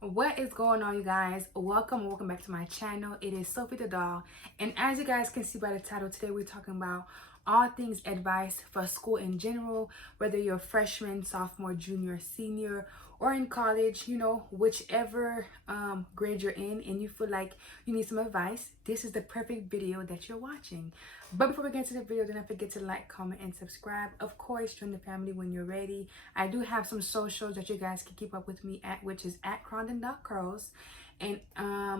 What is going on, you guys? Welcome back to my channel. It is Sophie the Doll, and as you guys can see by the title, today we're talking about all things advice for school in general, whether you're a freshman, sophomore, junior, senior, or in college, whichever grade you're in and you feel like you need some advice, this is the perfect video that you're watching. But before we get into the video, don't forget to like, comment, and subscribe. Of course, join the family when you're ready. I do have some socials that you guys can keep up with me at, which is at crondon.curls. And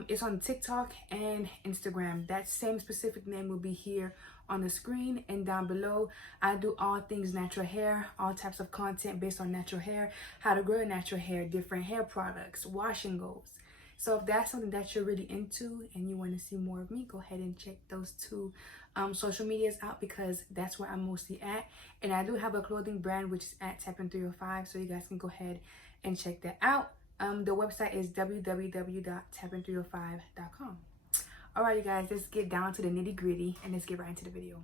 it's on TikTok and Instagram. That same specific name will be here on the screen and down below. I do all things natural hair, all types of content based on natural hair, how to grow your natural hair, different hair products, wash and goes. So if that's something that you're really into and you want to see more of me, go ahead and check those two social medias out, because that's where I'm mostly at. And I do have a clothing brand, which is at Tappin305, so you guys can go ahead and check that out. The website is www.tappin305.com. All right, you guys, let's get down to the nitty gritty and let's get right into the video.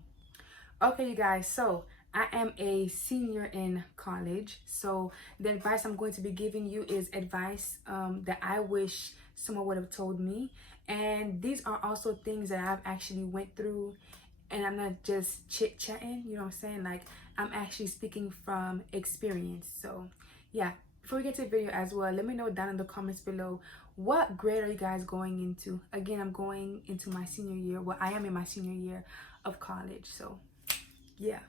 Okay, you guys, so I am a senior in college. So the advice I'm going to be giving you is advice that I wish someone would have told me. And these are also things that I've actually went through, and I'm not just chit-chatting, you know what I'm saying? Like, I'm actually speaking from experience. So yeah, before we get to the video as well, let me know down in the comments below, what grade are you guys going into? Again, I'm going into my senior year. Well, I am in my senior year of college. So yeah,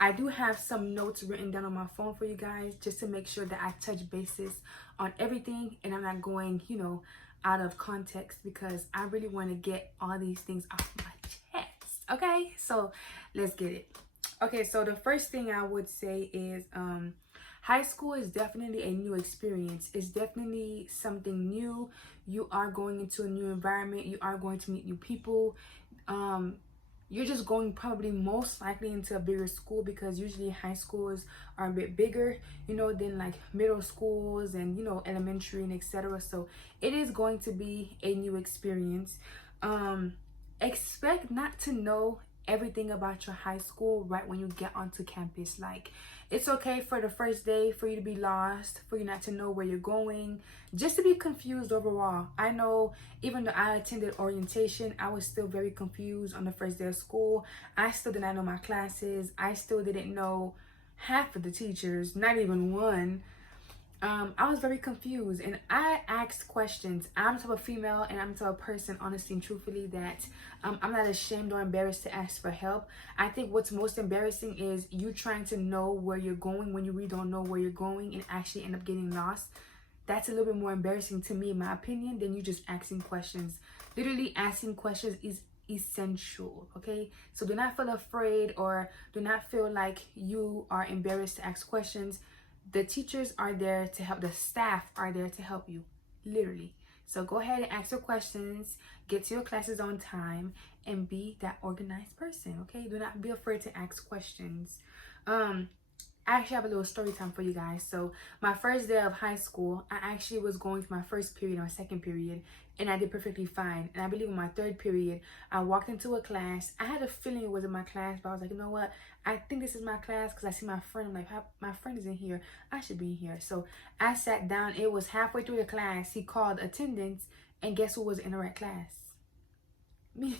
I do have some notes written down on my phone for you guys, just to make sure that I touch bases on everything and I'm not going, out of context, because I really want to get all these things off my chest. Okay, so let's get it. Okay, so the first thing I would say is high school is definitely a new experience. It's definitely something new. You are going into a new environment. You are going to meet new people. You're just going probably most likely into a bigger school, because usually high schools are a bit bigger, than like middle schools and, elementary and etc. So it is going to be a new experience. Expect not to know everything about your high school right when you get onto campus. Like, it's okay for the first day for you to be lost, for you not to know where you're going, just to be confused overall. I know even though I attended orientation, I was still very confused on the first day of school. I still did not know my classes. I still didn't know half of the teachers, not even one. I was very confused, and I asked questions. I'm the type of female, and I'm the type of person, honestly and truthfully, that I'm not ashamed or embarrassed to ask for help. I think what's most embarrassing is you trying to know where you're going when you really don't know where you're going and actually end up getting lost. That's a little bit more embarrassing to me, in my opinion, than you just asking questions. Literally, asking questions is essential, okay? So do not feel afraid or do not feel like you are embarrassed to ask questions. The teachers are there to help. The staff are there to help you, literally. So go ahead and ask your questions, get to your classes on time, and be that organized person, okay? Do not be afraid to ask questions. I actually have a little story time for you guys. So my first day of high school, I actually was going to my first period or second period, and I did perfectly fine. And I believe in my third period, I walked into a class. I had a feeling it wasn't my class, but I was like, you know what? I think this is my class, because I see my friend. I'm like, my friend is in here. I should be in here. So I sat down. It was halfway through the class. He called attendance, and guess who was in the right class? Me.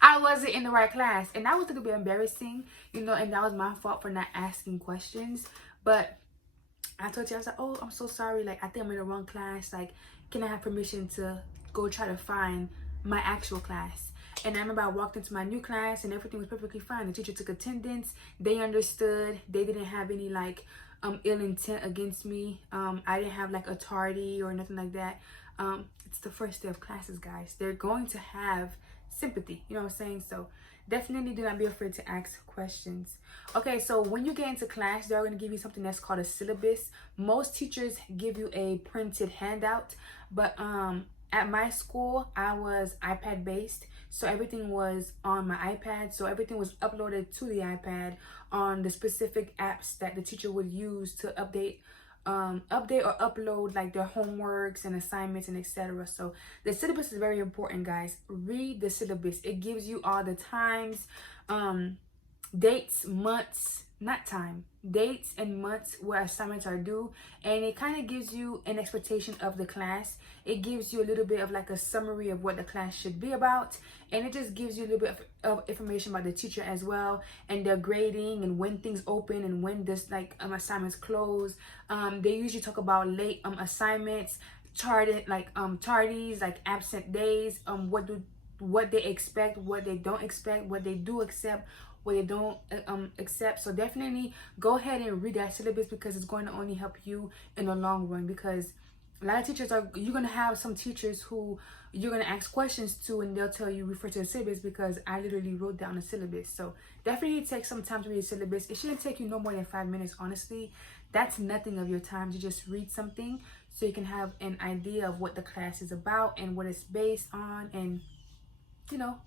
I wasn't in the right class, and that was a little bit embarrassing, and that was my fault for not asking questions. But I told you, I was like, oh, I'm so sorry, like, I think I'm in the wrong class, like, can I have permission to go try to find my actual class? And I remember I walked into my new class and everything was perfectly fine. The teacher took attendance. They understood. They didn't have any like ill intent against me. I didn't have like a tardy or nothing like that. It's the first day of classes, guys. They're going to have sympathy, you know what I'm saying? So definitely do not be afraid to ask questions. Okay, so when you get into class, they're going to give you something that's called a syllabus. Most teachers give you a printed handout, but at my school, I was iPad based, so everything was on my iPad. So everything was uploaded to the iPad on the specific apps that the teacher would use to update or upload like their homeworks and assignments and etc. So the syllabus is very important, guys. Read the syllabus. It gives you all the times, dates, months, not time, dates and months where assignments are due, and it kind of gives you an expectation of the class. It gives you a little bit of like a summary of what the class should be about, and it just gives you a little bit of information about the teacher as well, and their grading and when things open and when this assignments close. They usually talk about late assignments, tardies, like absent days, what they expect, what they don't expect, what they do accept, what they don't accept. So definitely go ahead and read that syllabus, because it's going to only help you in the long run. Because a lot of teachers you're going to have some teachers who you're going to ask questions to, and they'll tell you refer to the syllabus, because I literally wrote down the syllabus. So definitely take some time to read the syllabus. It shouldn't take you no more than 5 minutes, honestly. That's nothing of your time to just read something, so you can have an idea of what the class is about and what it's based on, and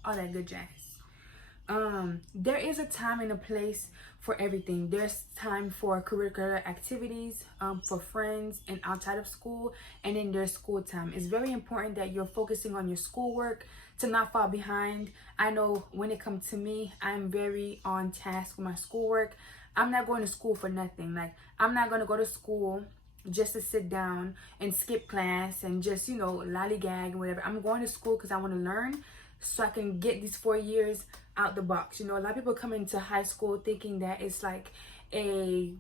all that good jazz. There is a time and a place for everything. There's time for curricular activities, for friends and outside of school, and then there's school time. It's very important that you're focusing on your schoolwork to not fall behind. I know when it comes to me, I'm very on task with my schoolwork. I'm not going to school for nothing. Like, I'm not going to go to school just to sit down and skip class and just, lollygag and whatever. I'm going to school because I want to learn, so I can get these 4 years out the box. A lot of people come into high school thinking that it's like a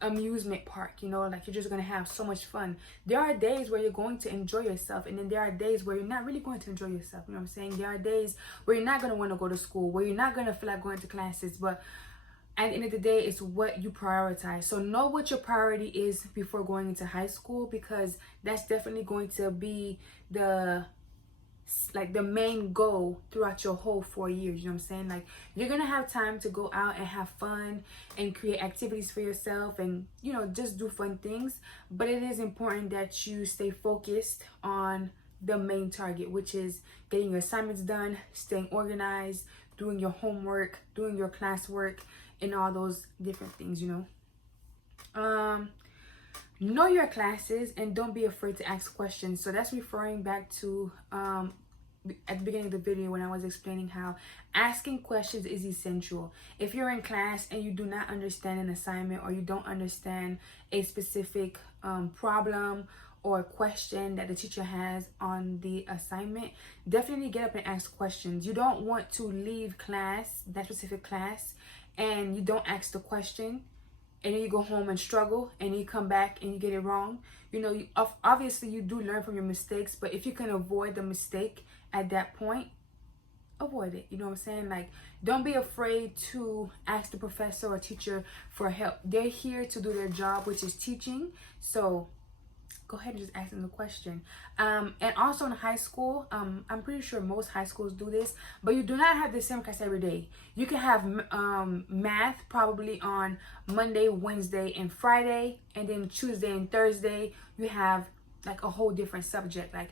amusement park, like you're just gonna have so much fun. There are days where you're going to enjoy yourself, and then there are days where you're not really going to enjoy yourself. You know what I'm saying? There are days where you're not gonna want to go to school, where you're not gonna feel like going to classes, but at the end of the day, it's what you prioritize. So know what your priority is before going into high school, because that's definitely going to be the main goal throughout your whole 4 years. You know what I'm saying? Like, you're gonna have time to go out and have fun and create activities for yourself, and just do fun things, but it is important that you stay focused on the main target, which is getting your assignments done, staying organized, doing your homework, doing your classwork, and all those different things. Know your classes and don't be afraid to ask questions. So that's referring back to at the beginning of the video when I was explaining how asking questions is essential. If you're in class and you do not understand an assignment, or you don't understand a specific problem or question that the teacher has on the assignment, definitely get up and ask questions. You don't want to leave class, that specific class, and you don't ask the question, and then you go home and struggle, and you come back and you get it wrong. Obviously you do learn from your mistakes, but if you can avoid the mistake at that point, avoid it. You know what I'm saying? Like, don't be afraid to ask the professor or teacher for help. They're here to do their job, which is teaching. So go ahead and just ask them the question. And also in high school, I'm pretty sure most high schools do this, but you do not have the same class every day. You can have math probably on Monday, Wednesday, and Friday, and then Tuesday and Thursday you have like a whole different subject. Like,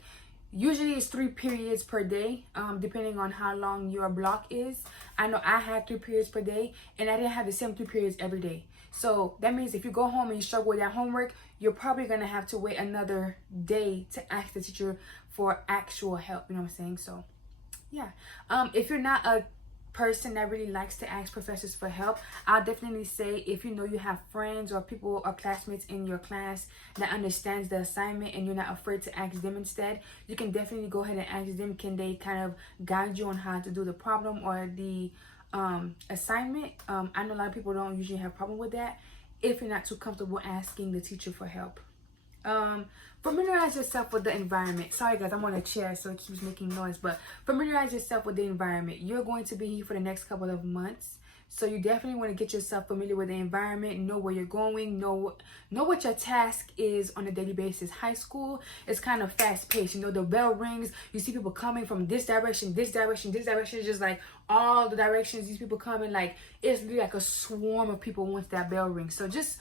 usually it's 3 periods per day, depending on how long your block is. I know I had 3 periods per day, and I didn't have the same 3 periods every day. So that means if you go home and you struggle with that homework, you're probably going to have to wait another day to ask the teacher for actual help. You know what I'm saying? So yeah, if you're not a person that really likes to ask professors for help, I'll definitely say, if you have friends or people or classmates in your class that understands the assignment and you're not afraid to ask them instead, you can definitely go ahead and ask them. Can they kind of guide you on how to do the problem or the assignment? I know a lot of people don't usually have a problem with that if you're not too comfortable asking the teacher for help. Familiarize yourself with the environment. Sorry guys, I'm on a chair so it keeps making noise, but familiarize yourself with the environment. You're going to be here for the next couple of months, so you definitely want to get yourself familiar with the environment, know where you're going, know what your task is on a daily basis. High school is kind of fast paced. The bell rings, you see people coming from this direction, this direction, this direction. It's just like all the directions these people coming, like it's really like a swarm of people once that bell rings. So just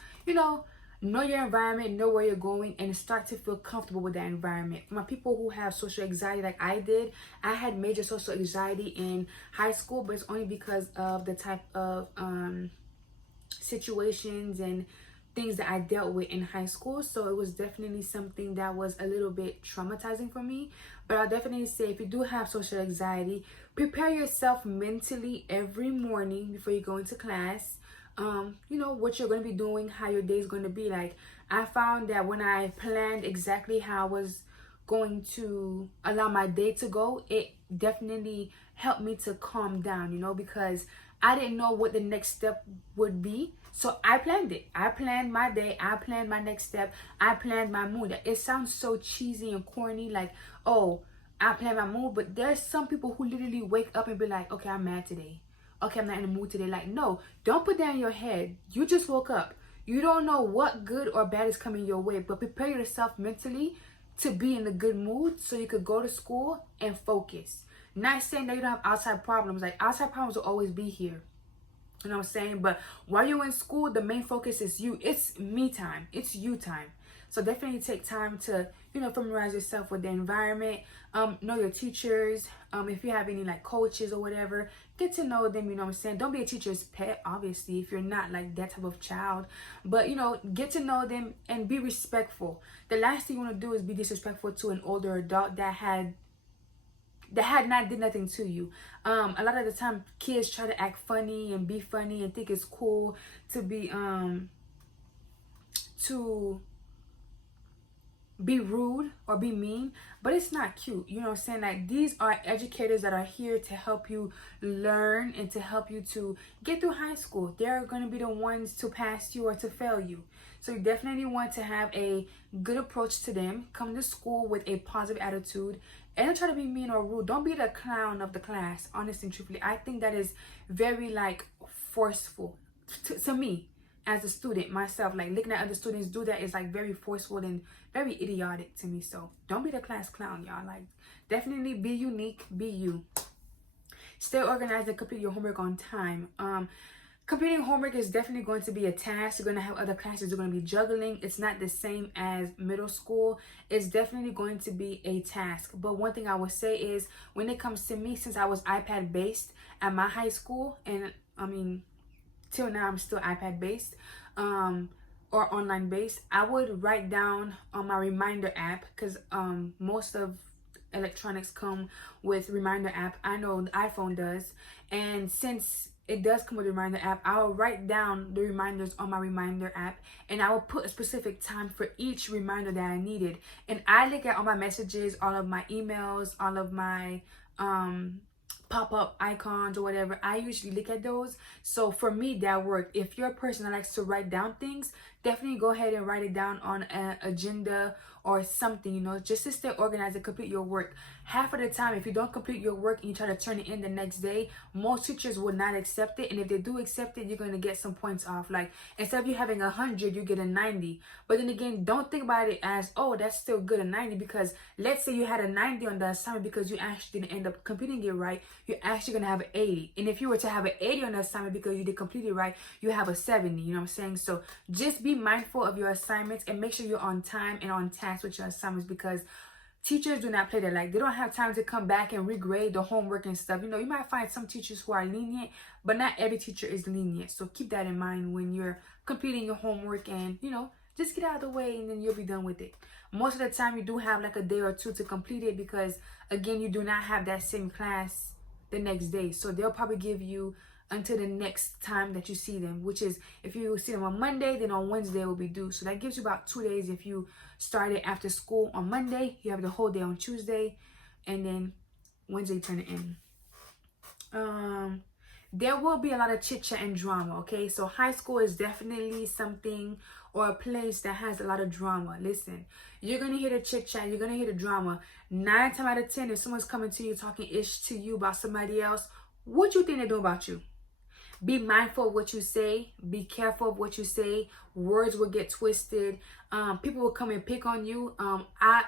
know your environment, know where you're going, and start to feel comfortable with that environment. For my people who have social anxiety like I did, I had major social anxiety in high school, but it's only because of the type of situations and things that I dealt with in high school. So it was definitely something that was a little bit traumatizing for me. But I'll definitely say, if you do have social anxiety, prepare yourself mentally every morning before you go into class. You know, what you're going to be doing, how your day is going to be. Like, I found that when I planned exactly how I was going to allow my day to go, it definitely helped me to calm down, you know, because I didn't know what the next step would be. So I planned it. I planned my day. I planned my next step. I planned my mood. It sounds so cheesy and corny, like, oh, I planned my mood. But there's some people who literally wake up and be like, okay, I'm mad today. Okay, I'm not in the mood today. Like, no, don't put that in your head. You just woke up. You don't know what good or bad is coming your way, but prepare yourself mentally to be in a good mood so you could go to school and focus. Not saying that you don't have outside problems. Like, outside problems will always be here. You know what I'm saying? But while you're in school, the main focus is you. It's me time. It's you time. So definitely take time to, you know, familiarize yourself with the environment. Know your teachers. If you have any like coaches or whatever, get to know them. You know what I'm saying? Don't be a teacher's pet, obviously, if you're not like that type of child. But, you know, get to know them and be respectful. The last thing you want to do is be disrespectful to an older adult that had not did nothing to you. A lot of the time kids try to act funny and be funny and think it's cool to be rude or be mean, but it's not cute. You know what I'm saying? Like, these are educators that are here to help you learn and to help you to get through high school. They're going to be the ones to pass you or to fail you. So you definitely want to have a good approach to them. Come to school with a positive attitude and don't try to be mean or rude. Don't be the clown of the class, honestly and truthfully. I think that is very like forceful to me as a student myself. Like, looking at other students do that is like very forceful and very idiotic to me. So don't be the class clown, y'all. Like, definitely be unique, be you. Stay organized and complete your homework on time. Completing homework is definitely going to be a task. You're going to have other classes you're going to be juggling. It's not the same as middle school. It's definitely going to be a task. But one thing I would say is, when it comes to me, since I was iPad based at my high school, and I mean, till now I'm still iPad based, or online based, I would write down on my reminder app, because most of electronics come with reminder app. I know the iPhone does, and since it does come with a reminder app, I'll write down the reminders on my reminder app, and I will put a specific time for each reminder that I needed. And I look at all my messages, all of my emails, all of my pop-up icons or whatever. I usually look at those. So for me, that worked. If you're a person that likes to write down things, definitely go ahead and write it down on an agenda or something, you know, just to stay organized and complete your work. Half of the time, if you don't complete your work and you try to turn it in the next day, most teachers will not accept it. And if they do accept it, you're going to get some points off. Like, instead of you having 100, you get a 90. But then again, don't think about it as, oh, that's still good, a 90, because let's say you had a 90 on the assignment because you actually didn't end up completing it right, you're actually going to have an 80. And if you were to have an 80 on the assignment because you did complete it right, you have a 70, you know what I'm saying? So just be mindful of your assignments and make sure you're on time and on task with your assignments, because teachers do not play that. Like, they don't have time to come back and regrade the homework and stuff. You know, you might find some teachers who are lenient, but not every teacher is lenient. So keep that in mind when you're completing your homework, and, you know, just get out of the way and then you'll be done with it. Most of the time you do have like a day or two to complete it, because again, you do not have that same class the next day. So they'll probably give you until the next time that you see them, which is, if you see them on Monday, then on Wednesday will be due. So that gives you about 2 days. If you started after school on Monday, you have the whole day on Tuesday, and then Wednesday turn it in. There will be a lot of chit chat and drama, okay? So high school is definitely something or a place that has a lot of drama. Listen, you're gonna hear the chit chat, you're gonna hear the drama. 9 times out of 10, if someone's coming to you talking ish to you about somebody else, what you think they do about you? Be mindful of what you say. Be careful of what you say. Words will get twisted. People will come and pick on you. I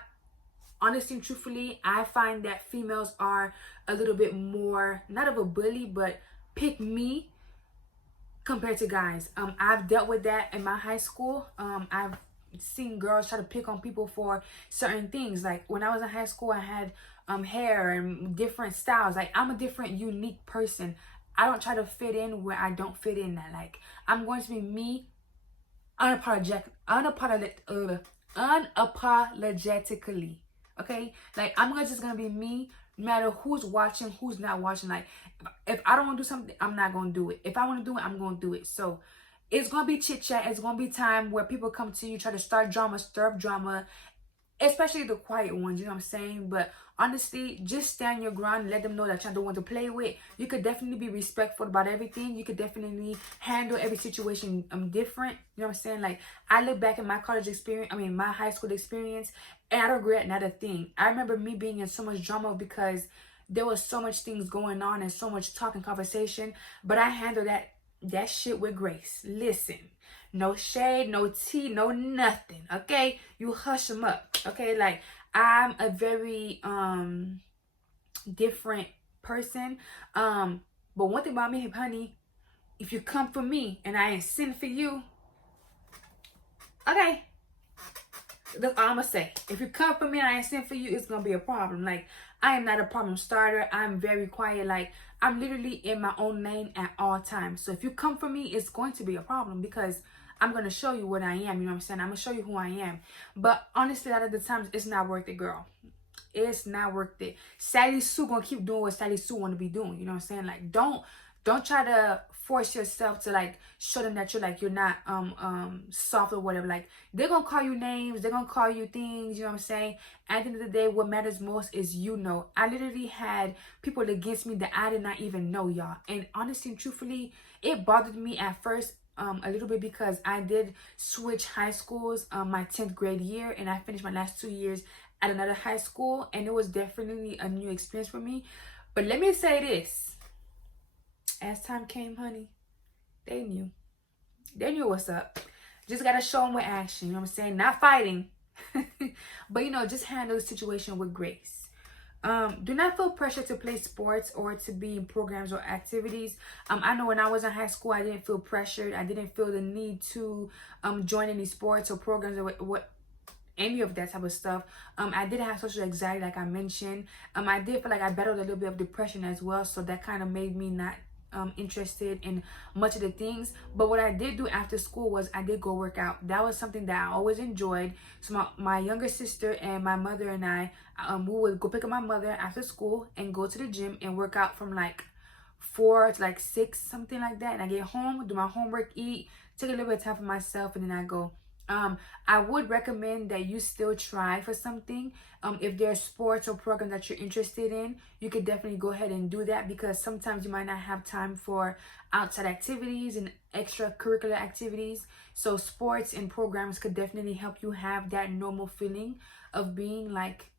honestly and truthfully, I find that females are a little bit more, not of a bully, but pick me compared to guys. I've dealt with that in my high school. I've seen girls try to pick on people for certain things. Like, when I was in high school, I had hair and different styles. Like, I'm a different, unique person. I don't try to fit in where I don't fit in. That, like, I'm going to be me unapologetically. Okay, like I'm just gonna be me, no matter who's watching, who's not watching. Like if I don't want to do something, I'm not gonna do it. If I want to do it, I'm gonna do it. So it's gonna be chit chat. It's gonna be time where people come to you, try to start drama, stir up drama, especially the quiet ones, you know what I'm saying? But honestly, just stand your ground, let them know that you're the one to play with. You could definitely be respectful about everything. You could definitely handle every situation different. You know what I'm saying? Like, I look back at my college experience, my high school experience, and I don't regret not a thing. I remember me being in so much drama because there was so much things going on and so much talk and conversation, but I handled that shit with grace. Listen, no shade, no tea, no nothing, okay? You hush them up, okay? Like, I'm a very different person. But one thing about me, honey, if you come for me and I ain't sent for you, okay, that's all I'm gonna say. If you come for me and I ain't sent for you, it's gonna be a problem. Like, I am not a problem starter. I'm very quiet. Like, I'm literally in my own lane at all times. So if you come for me, it's going to be a problem because I'm going to show you what I am. You know what I'm saying? I'm going to show you who I am. But honestly, a lot of the times, it's not worth it, girl. It's not worth it. Sally Sue going to keep doing what Sally Sue want to be doing. You know what I'm saying? Like, don't try to force yourself to like show them that you're not soft or whatever. Like, they're gonna call you names, they're gonna call you things, you know what I'm saying? At the end of the day, what matters most is I literally had people against me that I did not even know, y'all. And honestly and truthfully, it bothered me at first a little bit because I did switch high schools my 10th grade year, and I finished my last 2 years at another high school, and it was definitely a new experience for me. But let me say this. As time came, honey, they knew. They knew what's up. Just got to show them with action, you know what I'm saying? Not fighting. But, just handle the situation with grace. Do not feel pressure to play sports or to be in programs or activities. I know when I was in high school, I didn't feel pressured. I didn't feel the need to join any sports or programs or what any of that type of stuff. I did have social anxiety, like I mentioned. I did feel like I battled a little bit of depression as well, so that kind of made me not interested in much of the things. But what I did do after school was I did go work out. That was something that I always enjoyed. So my younger sister and my mother and I, we would go pick up my mother after school and go to the gym and work out from like 4 to like 6, something like that. And I get home, do my homework, eat, take a little bit of time for myself, and then I go. I would recommend that you still try for something. If there's sports or programs that you're interested in, you could definitely go ahead and do that, because sometimes you might not have time for outside activities and extracurricular activities. So sports and programs could definitely help you have that normal feeling of being like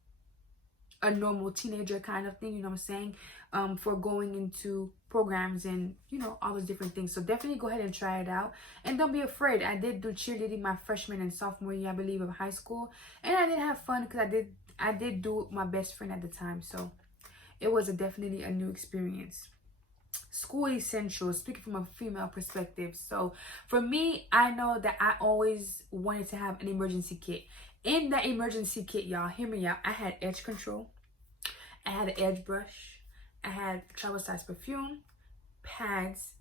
a normal teenager kind of thing, you know what I'm saying, for going into programs and all those different things. So definitely go ahead and try it out, and don't be afraid. I did do cheerleading my freshman and sophomore year, I believe, of high school, and I did have fun because I did do it with my best friend at the time. So it was definitely a new experience. School essentials, speaking from a female perspective. So for me, I know that I always wanted to have an emergency kit. In that emergency kit, y'all, hear me out, I had edge control, I had an edge brush, I had travel size perfume, pads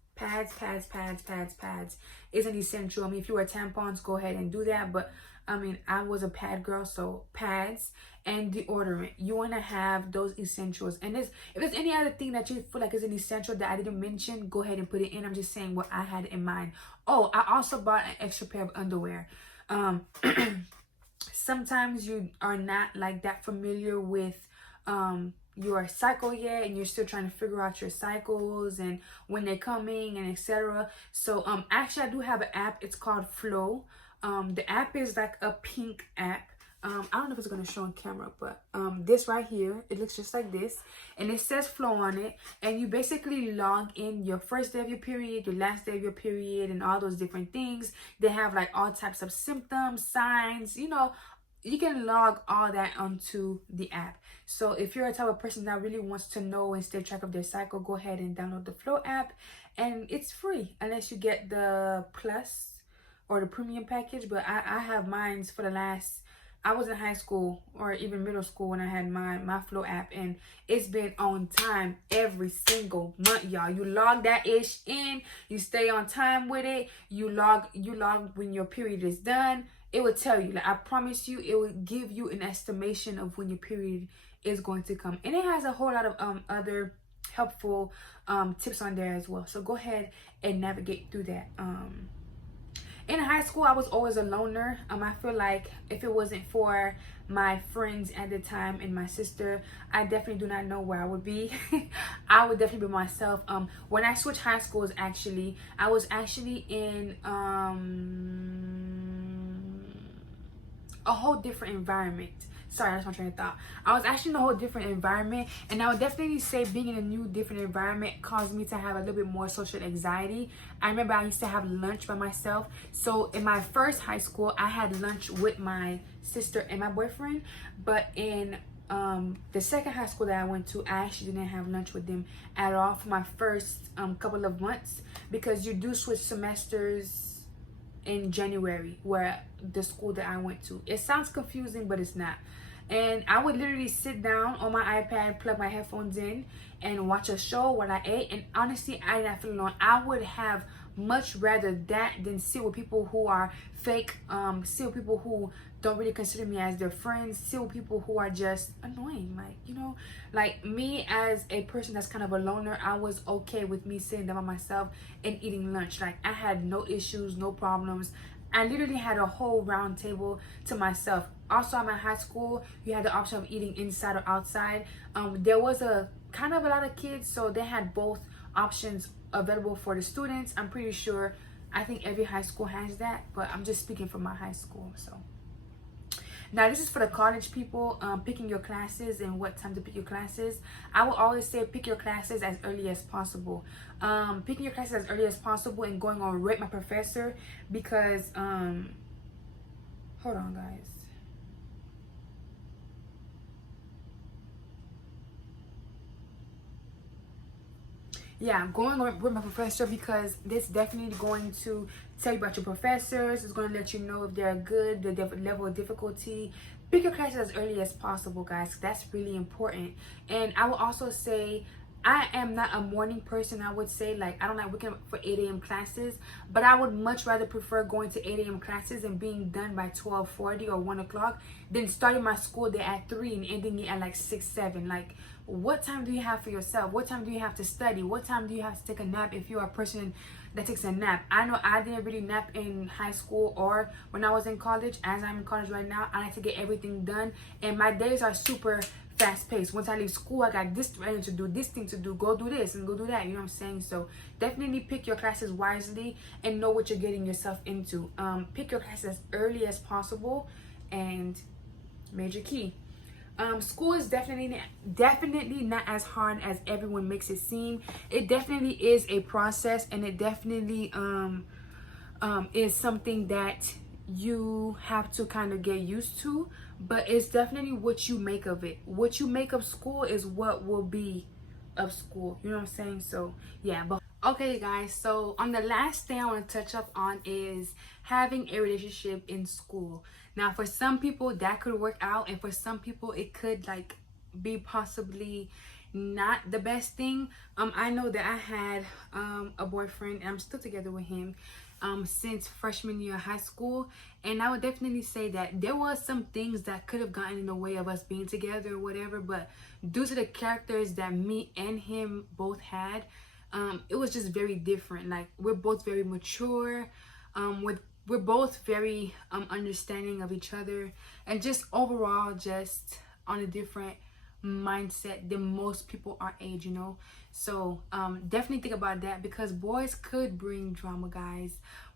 is an essential. If you wear tampons, go ahead and do that, but I was a pad girl, so pads and deodorant. You want to have those essentials. And if there's any other thing that you feel like is an essential that I didn't mention, go ahead and put it in. I'm just saying what I had in mind. Oh, I also bought an extra pair of underwear. Sometimes you are not like that familiar with your cycle yet, and you're still trying to figure out your cycles and when they're coming and etc. So actually I do have an app. It's called Flow. The app is like a pink app. I don't know if it's going to show on camera, but this right here, it looks just like this, and it says Flow on it, and you basically log in your first day of your period, your last day of your period, and all those different things. They have like all types of symptoms, signs, you can log all that onto the app. So if you're a type of person that really wants to know and stay track of their cycle, go ahead and download the Flow app, and it's free unless you get the plus or the premium package. But I have mine for the last I was in high school or even middle school when I had my Flow app, and it's been on time every single month, y'all. You log that ish in, you stay on time with it, you log when your period is done. It will tell you, like, I promise you, it will give you an estimation of when your period is going to come. And it has a whole lot of other helpful tips on there as well. So go ahead and navigate through that. In high school, I was always a loner. I feel like if it wasn't for my friends at the time and my sister, I definitely do not know where I would be. I would definitely be myself. When I switched high schools, I was actually in a whole different environment. Sorry, that's my train of thought. I was actually in a whole different environment, and I would definitely say being in a new different environment caused me to have a little bit more social anxiety. I remember I used to have lunch by myself. So in my first high school, I had lunch with my sister and my boyfriend, but in the second high school that I went to, I actually didn't have lunch with them at all for my first couple of months, because you do switch semesters in January where the school that I went to. It sounds confusing, but it's not. And I would literally sit down on my iPad, plug my headphones in, and watch a show while I ate. And honestly, I did not feel alone. I would have much rather that than sit with people who are fake, sit with people who don't really consider me as their friends, sit with people who are just annoying. Like, you know, like me as a person that's kind of a loner, I was okay with me sitting down by myself and eating lunch. Like, I had no issues, no problems. I literally had a whole round table to myself. Also, at my high school, you had the option of eating inside or outside. There was a kind of a lot of kids, so they had both options available for the students. I'm pretty sure, I think every high school has that, but I'm just speaking from my high school. So now this is for the college people, picking your classes and what time to pick your classes. I will always say pick your classes as early as possible. Picking your classes as early as possible and going on Rate My Professor, because, hold on guys. Yeah, going on with my professor, because this definitely going to tell you about your professors. It's going to let you know if they're good, the level of difficulty. Pick your classes as early as possible, guys. That's really important. And I will also say, I am not a morning person. I would say, like, I don't like waking up for 8 a.m. classes, but I would much rather prefer going to 8 a.m. classes and being done by 12:40 or 1 o'clock than starting my school day at 3 and ending it at like 6, 7. Like, what time do you have for yourself? What time do you have to study? What time do you have to take a nap if you're a person that takes a nap? I know I didn't really nap in high school or when I was in college. As I'm in college right now, I like to get everything done, and my days are super fast paced. Once I leave school, I got this ready to do, this thing to do, go do this and go do that, you know what I'm saying? So definitely pick your classes wisely and know what you're getting yourself into. Pick your classes as early as possible. And major key, school is definitely not as hard as everyone makes it seem. It definitely is a process, and it definitely is something that you have to kind of get used to, but it's definitely what you make of it. What you make of school is what will be of school, you know what I'm saying? So yeah, but okay guys, so on the last thing I want to touch up on is having a relationship in school. Now for some people that could work out, and for some people it could like be possibly not the best thing. I know that I had a boyfriend, and I'm still together with him since freshman year of high school, and I would definitely say that there was some things that could have gotten in the way of us being together or whatever, but due to the characters that me and him both had, it was just very different. Like, we're both very mature, we're both very understanding of each other, and just overall just on a different mindset than most people our age, you know. So definitely think about that, because boys could bring drama, guys.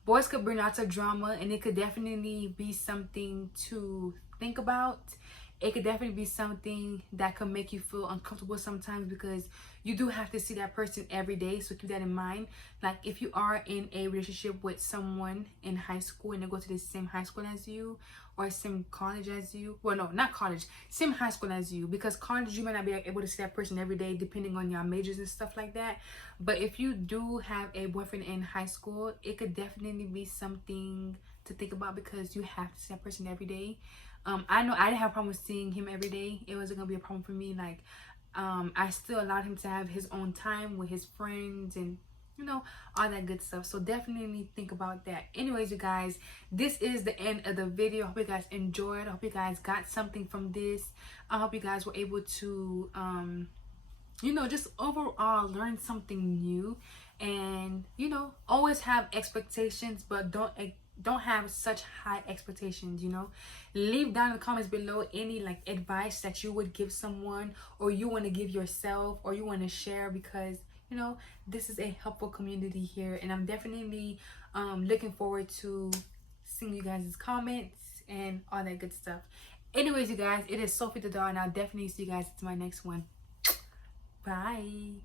Boys could bring lots of drama, and it could definitely be something to think about. It could definitely be something that could make you feel uncomfortable sometimes, because you do have to see that person every day. So keep that in mind. Like, if you are in a relationship with someone in high school and they go to the same high school as you or same college as you, well, no, not college, same high school as you, because college you might not be able to see that person every day depending on your majors and stuff like that. But if you do have a boyfriend in high school, it could definitely be something to think about, because you have to see that person every day. I know I didn't have a problem seeing him every day. It wasn't gonna be a problem for me. Like, I still allowed him to have his own time with his friends and, you know, all that good stuff. So definitely think about that. Anyways, you guys, this is the end of the video. I hope you guys enjoyed. I hope you guys got something from this. I hope you guys were able to you know, just overall learn something new. And, you know, always have expectations, but don't have such high expectations. You know, leave down in the comments below any like advice that you would give someone, or you want to give yourself, or you want to share, because, you know, this is a helpful community here, and I'm definitely looking forward to seeing you guys' comments and all that good stuff. Anyways, you guys, it is Sophie the doll, and I'll definitely see you guys to my next one. Bye.